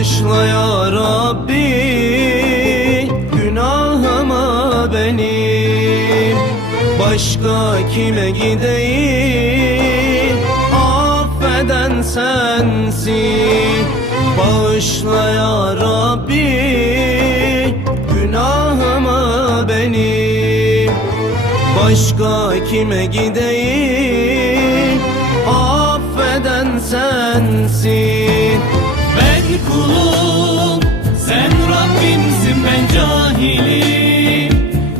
Bağışla ya Rabbi günahıma benim. Başka kime gideyim, affeden sensin. Bağışla ya Rabbi günahıma benim. Başka kime gideyim, affeden sensin. Ben kulum, sen Rabbimsin, ben cahilim.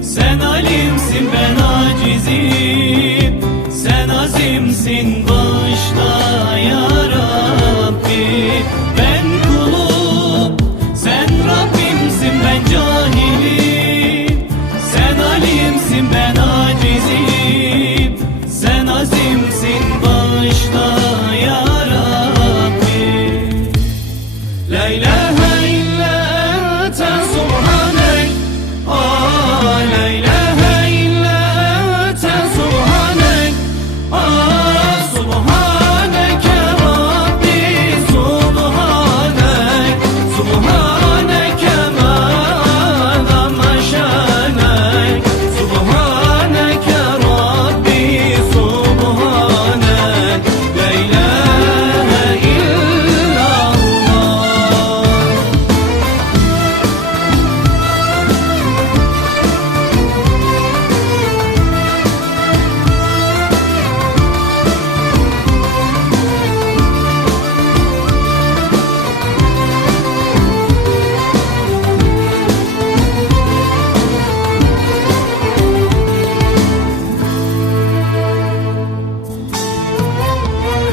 Sen alimsin, ben acizim. Sen azimsin, bağışla ya Rabbi. Ben kulum, sen Rabbimsin, ben cahilim. Sen alimsin, ben acizim. Sen azimsin, bağışla ya Rabbi. La ilahe illa ente subhanek. La ilahe illa ente subhanek. Subhaneke Rabbi, subhanek. Subhaneke ma azama şanek. Subhaneke Rabbi, subhanek. La ilahe illallah.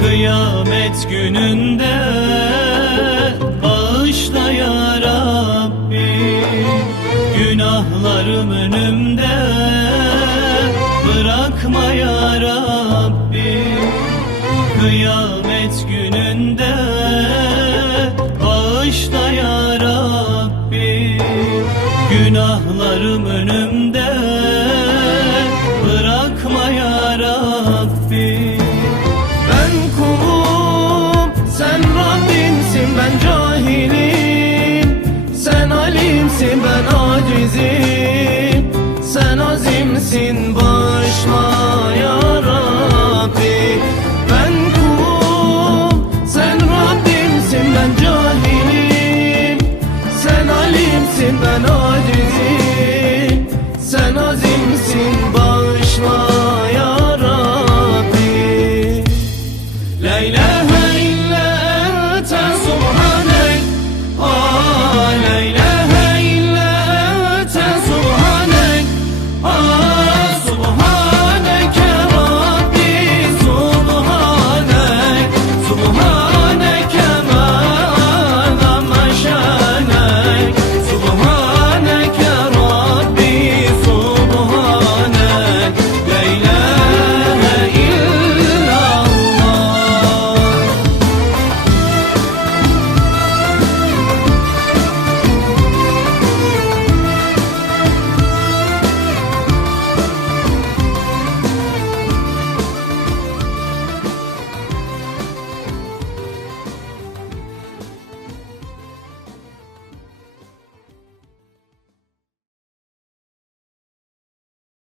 Kıyamet gününde bağışla ya Rabbi. Günahlarım önümde, bırakma ya Rabbi. Kıyamet gününde bağışla ya Rabbi. Günahlarım önümde, bırakma ya Rabbi. Ben kulum, sen Rabbimsin, ben cahilim. Sen alimsin, ben acizim. Sen azimsin, bağışla ya Rabbi.